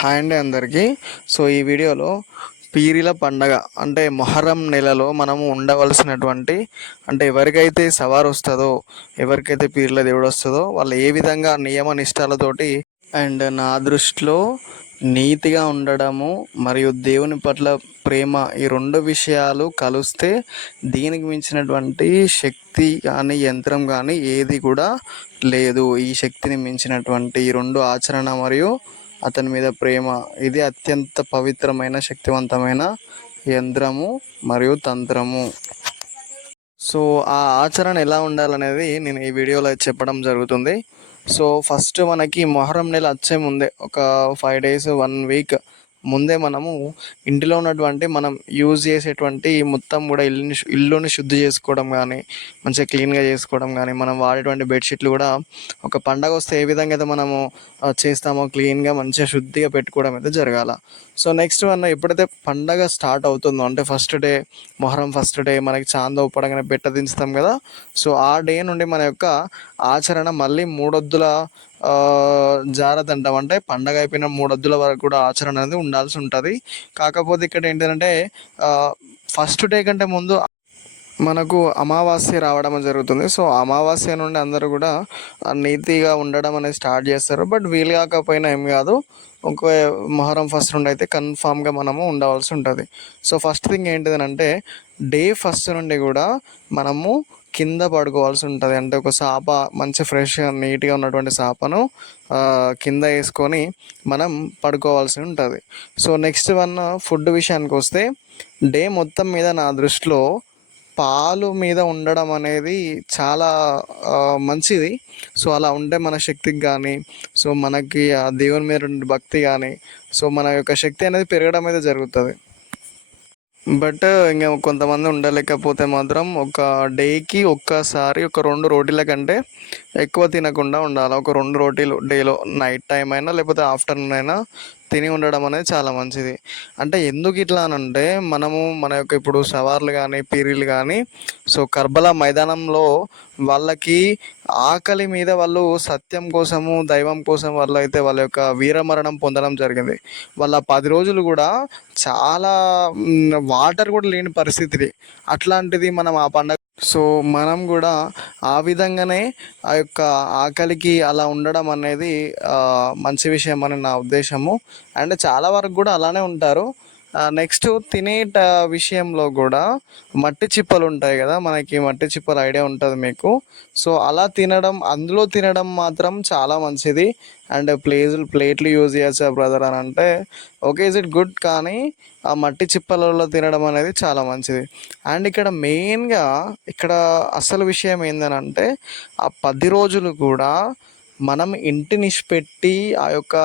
Hi అండి అందరికీ. So ఈ వీడియోలో పీరిల పండగ అంటే మొహరం నెలలో మనము ఉండవలసినటువంటి అంటే ఎవరికైతే సవారు వస్తుందో ఎవరికైతే పీర్ల దేవుడు వస్తుందో వాళ్ళు ఏ విధంగా నియమ నిష్టాలతోటి అండ్ నా దృష్టిలో నీతిగా ఉండడము మరియు దేవుని పట్ల ప్రేమ ఈ రెండు విషయాలు కలిస్తే దీనికి మించినటువంటి శక్తి కానీ యంత్రం కానీ ఏది కూడా లేదు. ఈ శక్తిని మించినటువంటి ఈ రెండు ఆచరణ మరియు అతని మీద ప్రేమ. ఇది అత్యంత పవిత్రమైన శక్తివంతమైన యంత్రము మరియు తంత్రము. సో ఆ ఆచరణ ఎలా ఉండాలనేది నేను ఈ వీడియోలో చెప్పడం జరుగుతుంది. సో ఫస్ట్ మనకి మొహరం నెల వచ్చే ముందే ఒక ఫైవ్ డేస్ వన్ వీక్ ముందే మనము ఇంటిలో ఉన్నటువంటి మనం యూజ్ చేసేటువంటి మొత్తం కూడా ఇల్లుని ఇల్లుని శుద్ధి చేసుకోవడం కానీ మంచిగా క్లీన్గా చేసుకోవడం కానీ మనం వాడేటువంటి బెడ్షీట్లు కూడా ఒక పండగ వస్తే ఏ విధంగా అయితే మనము చేస్తామో క్లీన్గా మంచిగా శుద్ధిగా పెట్టుకోవడం అయితే జరగాల. సో నెక్స్ట్ వన్ ఎప్పుడైతే పండగ స్టార్ట్ అవుతుందో అంటే first day Muharram first day మనకి చాంద ఊపడంగానే బెట్ట దించుతాం కదా సో ఆ డే నుండి మన యొక్క ఆచరణ మళ్ళీ మూడొద్దుల జాగ్రత్త అంటాం అంటే పండగ అయిపోయిన మూడొద్దుల వరకు కూడా ఆచరణ అనేది ఉండాల్సి ఉంటుంది. కాకపోతే ఇక్కడ ఏంటంటే ఫస్ట్ డే కంటే ముందు మనకు అమావాస్య రావడం జరుగుతుంది. సో అమావాస్య నుండి అందరూ కూడా నీతిగా ఉండడం అనేది స్టార్ట్ చేస్తారు. బట్ వీలు కాకపోయినా ఏం కాదు. ఒక మొహరం ఫస్ట్ నుండి అయితే కన్ఫామ్గా మనము ఉండవలసి ఉంటుంది. సో ఫస్ట్ థింగ్ ఏంటిదనంటే డే ఫస్ట్ నుండి కూడా మనము కింద పడుకోవాల్సి ఉంటుంది. అంటే ఒక సాప మంచి ఫ్రెష్గా నీట్గా ఉన్నటువంటి సాపను కింద వేసుకొని మనం పడుకోవాల్సి ఉంటుంది. సో నెక్స్ట్ వన్ ఫుడ్ విషయానికి వస్తే డే మొత్తం మీద నా దృష్టిలో పాలు మీద ఉండడం అనేది చాలా మంచిది. సో అలా ఉంటే మన శక్తికి కానీ సో మనకి ఆ దేవుని మీద ఉండే భక్తి కానీ సో మన యొక్క శక్తి అనేది పెరగడం అయితే జరుగుతుంది. బట్ ఇంకా కొంతమంది ఉండలేకపోతే మాత్రం ఒక డేకి ఒక్కసారి ఒక రెండు రోటీల కంటే ఎక్కువ తినకుండా ఉండాలి. ఒక రెండు రోటీలు డేలో నైట్ టైం అయినా లేకపోతే ఆఫ్టర్నూన్ అయినా తిని ఉండడం అనేది చాలా మంచిది. అంటే ఎందుకు ఇట్లా అని అంటే మనము మన యొక్క ఇప్పుడు సవార్లు కానీ పీరీలు కానీ సో కర్బలా మైదానంలో వాళ్ళకి ఆకలి మీద వాళ్ళు సత్యం కోసము దైవం కోసం వాళ్ళు అయితే వాళ్ళ యొక్క వీరమరణం పొందడం జరిగింది. వాళ్ళ పది రోజులు కూడా చాలా వాటర్ కూడా లేని పరిస్థితి అట్లాంటిది మనం ఆ పండగ సో మనం కూడా ఆ విధంగానే ఆ యొక్క ఆకలికి అలా ఉండడం అనేది మంచి విషయం అని నా ఉద్దేశము. అండ్ చాలా వరకు కూడా అలానే ఉంటారు. నెక్స్ట్ తినేట విషయంలో కూడా మట్టి చిప్పలు ఉంటాయి కదా మనకి మట్టి చిప్పలు ఐడియా ఉంటుంది మీకు. సో అలా తినడం అందులో తినడం మాత్రం చాలా మంచిది. అండ్ ప్లేజులు ప్లేట్లు యూజ్ చేయొచ్చా బ్రదర్ అని అంటే ఓకే ఇస్ ఇట్ గుడ్? కానీ ఆ మట్టి చిప్పలలో తినడం అనేది చాలా మంచిది. అండ్ ఇక్కడ మెయిన్గా ఇక్కడ అసలు విషయం ఏందని ఆ పది రోజులు కూడా మనం ఇంటిని పెట్టి ఆ యొక్క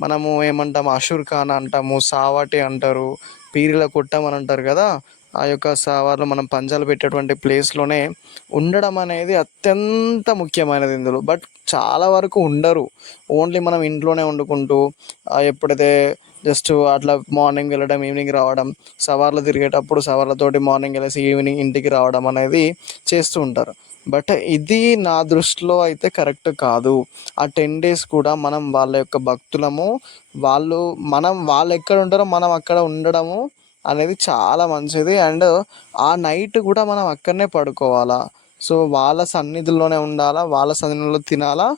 మనము ఏమంటాం అషూర్ ఖాన్ అంటాము సావాటి అంటారు పీరిల కొట్టం అని అంటారు కదా ఆ యొక్క సావార్లు మనం పంజాలు పెట్టేటువంటి ప్లేస్లోనే ఉండడం అనేది అత్యంత ముఖ్యమైనది ఇందులో. బట్ చాలా వరకు ఉండరు. ఓన్లీ మనం ఇంట్లోనే వండుకుంటూ ఎప్పుడైతే జస్ట్ అట్లా మార్నింగ్ వెళ్ళడం ఈవినింగ్ రావడం సవార్లు తిరిగేటప్పుడు సవార్లతోటి మార్నింగ్ వెళ్ళేసి ఈవినింగ్ ఇంటికి రావడం అనేది చేస్తూ ఉంటారు. బట్ ఇది నా దృష్టిలో అయితే కరెక్ట్ కాదు. ఆ టెన్ డేస్ కూడా మనం వాళ్ళ యొక్క భక్తులము వాళ్ళు మనం వాళ్ళు ఎక్కడ ఉంటారో మనం అక్కడ ఉండడము అనేది చాలా మంచిది. అండ్ ఆ నైట్ కూడా మనం అక్కడనే పడుకోవాలా. సో వాళ్ళ సన్నిధిలోనే ఉండాలా వాళ్ళ సన్నిధిలో తినాలా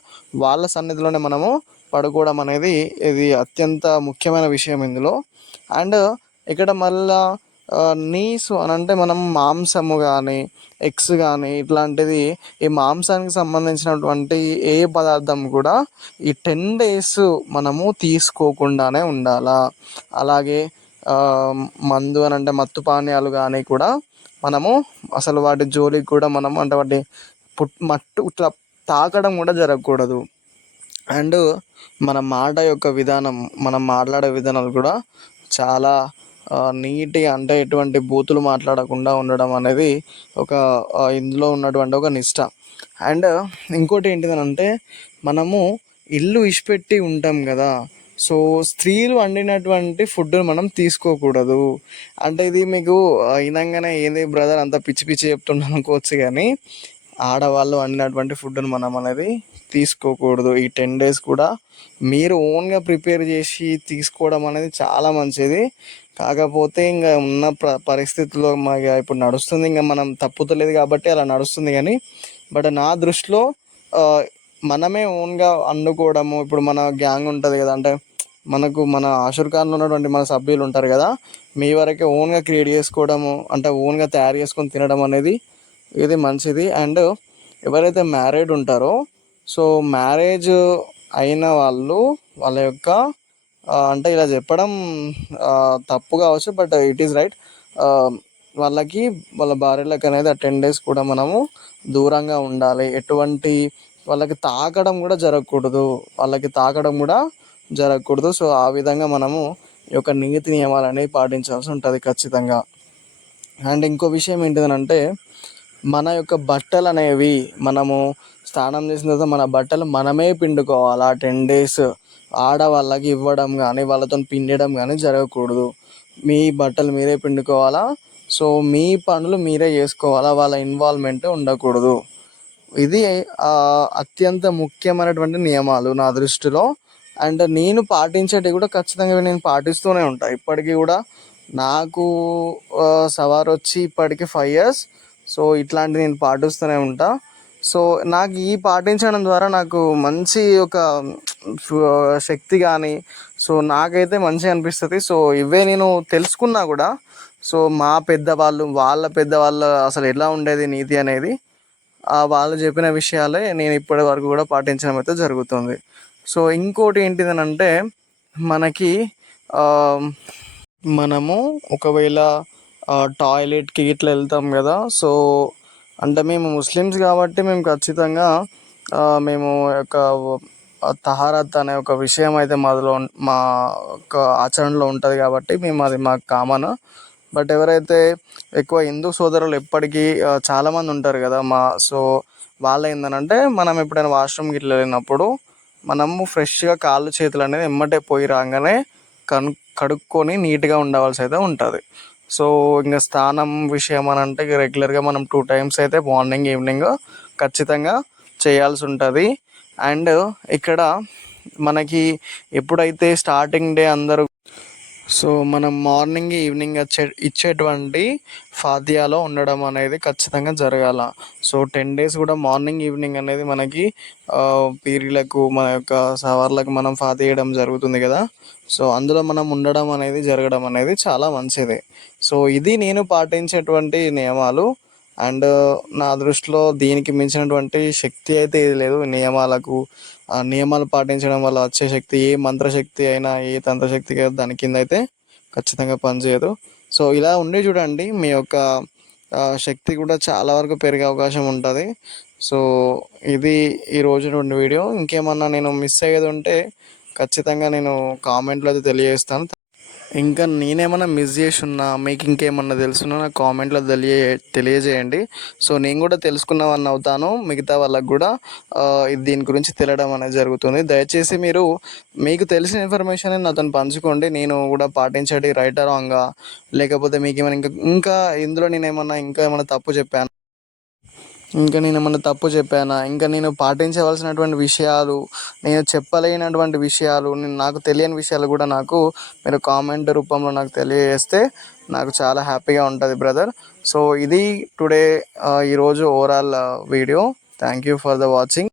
వాళ్ళ సన్నిధిలోనే మనము పడుకోవడం అనేది ఇది అత్యంత ముఖ్యమైన విషయం ఇందులో. అండ్ ఇక్కడ మళ్ళా నీసు అని అంటే మనం మాంసము కానీ ఎగ్స్ కానీ ఇట్లాంటిది ఈ మాంసానికి సంబంధించినటువంటి ఏ పదార్థం కూడా ఈ టెన్ డేస్ మనము తీసుకోకుండానే ఉండాలా? అలాగే మందు అని అంటే మత్తు పానీయాలు కానీ కూడా మనము అసలు వాటి జోలికి కూడా మనం అంటే వాటి పుట్ మట్టు ఇట్లా తాకడం కూడా జరగకూడదు. అండ్ మన మాట యొక్క విధానం మనం మాట్లాడే విధానాలు కూడా చాలా నీట్గా అంటే ఎటువంటి బూతులు మాట్లాడకుండా ఉండడం అనేది ఒక ఇందులో ఉన్నటువంటి ఒక నిష్ట. అండ్ ఇంకోటి ఏంటిదనంటే మనము ఇల్లు ఇచ్చిపెట్టి ఉంటాం కదా. సో స్త్రీలు వండినటువంటి ఫుడ్ మనం తీసుకోకూడదు. అంటే ఇది మీకు ఇనంగానే ఏంది బ్రదర్ అంత పిచ్చి పిచ్చి చెప్తున్నాను అనుకోవచ్చు కానీ ఆడవాళ్ళు వండినటువంటి ఫుడ్ను మనం అనేది తీసుకోకూడదు. ఈ టెన్ డేస్ కూడా మీరు ఓన్గా ప్రిపేర్ చేసి తీసుకోవడం అనేది చాలా మంచిది. కాకపోతే ఇంకా ఉన్న ప్ర పరిస్థితుల్లో మా ఇప్పుడు నడుస్తుంది. ఇంకా మనం తప్పుతలేదు కాబట్టి అలా నడుస్తుంది కానీ బట్ నా దృష్టిలో మనమే ఓన్గా వండుకోవడము ఇప్పుడు మన గ్యాంగ్ ఉంటుంది కదా అంటే మనకు మన ఆశుర్ఖాన్లో ఉన్నటువంటి మన సభ్యులు ఉంటారు కదా మీ వరకే ఓన్గా క్రియేట్ చేసుకోవడము అంటే ఓన్గా తయారు చేసుకొని తినడం అనేది ఇది మంచిది. అండ్ ఎవరైతే మ్యారీడ్ ఉంటారో సో మ్యారేజ్ అయిన వాళ్ళు వాళ్ళ యొక్క అంటే ఇలా చెప్పడం తప్పు కావచ్చు బట్ ఇట్ ఈస్ రైట్. వాళ్ళకి వాళ్ళ భార్యలకు అనేది ఆ టెన్ డేస్ కూడా మనము దూరంగా ఉండాలి. ఎటువంటి వాళ్ళకి తాకడం కూడా జరగకూడదు. వాళ్ళకి తాకడం కూడా జరగకూడదు. సో ఆ విధంగా మనము ఈ యొక్క నీతి అనేవి పాటించాల్సి ఉంటుంది ఖచ్చితంగా. అండ్ ఇంకో విషయం ఏంటిదనంటే మన యొక్క బట్టలు అనేవి మనము స్నానం చేసిన తర్వాత మన బట్టలు మనమే పిండుకోవాలి. ఆ టెన్ డేస్ ఆడవాళ్ళకి ఇవ్వడం కానీ వాళ్ళతో పిండడం కానీ జరగకూడదు. మీ బట్టలు మీరే పిండుకోవాలా? సో మీ పనులు మీరే చేసుకోవాలా? వాళ్ళ ఇన్వాల్వ్మెంట్ ఉండకూడదు. ఇది అత్యంత ముఖ్యమైనటువంటి నియమాలు నా దృష్టిలో. అండ్ నేను పాటించేటివి కూడా ఖచ్చితంగా నేను పాటిస్తూనే ఉంటాను ఇప్పటికీ కూడా నాకు సవార్ వచ్చి ఇప్పటికి ఫైవ్ ఇయర్స్ సో ఇట్లాంటివి నేను పాటిస్తూనే ఉంటా. సో నాకు ఈ పాటించడం ద్వారా నాకు మంచి ఒక శక్తి కానీ సో నాకైతే మంచిగా అనిపిస్తుంది. సో ఇవే నేను తెలుసుకున్నా కూడా సో మా పెద్దవాళ్ళు వాళ్ళ పెద్దవాళ్ళు అసలు ఎలా ఉండేది నీతి అనేది ఆ వాళ్ళు చెప్పిన విషయాలే నేను ఇప్పటి వరకు కూడా పాటించడం అయితే జరుగుతుంది. సో ఇంకోటి ఏంటిదనంటే మనకి మనము ఒకవేళ టాయిలెట్కి ఇట్లా వెళ్తాం కదా. సో అంటే మేము ముస్లిమ్స్ కాబట్టి మేము ఖచ్చితంగా మేము యొక్క తహారత్ అనే ఒక విషయం అయితే మాలో మా యొక్క ఆచరణలో ఉంటుంది కాబట్టి మేము అది మాకు కామన్. బట్ ఎవరైతే ఎక్కువ హిందూ సోదరులు ఎప్పటికీ చాలామంది ఉంటారు కదా మా సో వాళ్ళు ఏంటంటే మనం ఎప్పుడైనా వాష్రూమ్కి ఇట్లా వెళ్ళినప్పుడు మనము ఫ్రెష్గా కాళ్ళు చేతులు అనేది ఎమ్మటే పోయి రాగానే కను కడుక్కొని నీట్గా ఉండవలసి అయితే ఉంటుంది. సో ఇంకా స్నానం విషయం అని అంటే రెగ్యులర్గా మనం టూ టైమ్స్ అయితే మార్నింగ్ ఈవినింగ్ ఖచ్చితంగా చేయాల్సి ఉంటుంది అండ్ ఇక్కడ మనకి ఎప్పుడైతే స్టార్టింగ్ డే అందరూ సో మనం మార్నింగ్ ఈవినింగ్ వచ్చే ఇచ్చేటువంటి ఫాతియాలో ఉండడం అనేది ఖచ్చితంగా జరగాల. సో టెన్ డేస్ కూడా మార్నింగ్ ఈవినింగ్ అనేది మనకి పీరీలకు మన యొక్క సవార్లకు మనం ఫాతియడం జరుగుతుంది కదా. సో అందులో మనం ఉండడం అనేది జరగడం అనేది చాలా మంచిది. సో ఇది నేను పాటించేటువంటి నియమాలు. అండ్ నా దృష్టిలో దీనికి మించినటువంటి శక్తి అయితే ఏది లేదు. నియమాలకు ఆ నియమాలు పాటించడం వల్ల వచ్చే శక్తి ఏ మంత్రశక్తి అయినా ఏ తంత్రశక్తి అయినా దాని కింద అయితే ఖచ్చితంగా పనిచేయదు. సో ఇలా ఉండి చూడండి మీ యొక్క శక్తి కూడా చాలా వరకు పెరిగే అవకాశం ఉంటుంది. సో ఇది ఈ రోజు నుండి వీడియో. ఇంకేమన్నా నేను మిస్ అయ్యేది ఉంటే ఖచ్చితంగా నేను కామెంట్లో అయితే తెలియజేస్తాను. ఇంకా నేనేమన్నా మిస్ చేసి ఉన్నా మీకు ఇంకేమన్నా తెలుసున్నా నాకు కామెంట్లో తెలియ తెలియజేయండి. సో నేను కూడా తెలుసుకున్నవన్నీ అవుతాను. మిగతా వాళ్ళకు కూడా ఇది దీని గురించి తెలియడం అనేది జరుగుతుంది. దయచేసి మీరు మీకు తెలిసిన ఇన్ఫర్మేషన్ నాతో పంచుకోండి. నేను కూడా పాటించండి రైట్ రాంగా లేకపోతే మీకు ఏమైనా ఇంకా ఇంకా ఇందులో నేను ఏమన్నా ఇంకా ఏమైనా తప్పు చెప్పాను? ఇంకా నేను ఏమన్నా తప్పు చెప్పానా? ఇంకా నేను పాటించవలసినటువంటి విషయాలు నేను చెప్పలేనటువంటి విషయాలు నేను నాకు తెలియని విషయాలు కూడా నాకు మీరు కామెంట్ రూపంలో నాకు తెలియజేస్తే నాకు చాలా హ్యాపీగా ఉంటుంది బ్రదర్. సో ఇది టుడే ఈరోజు overall video. Thank you for the watching.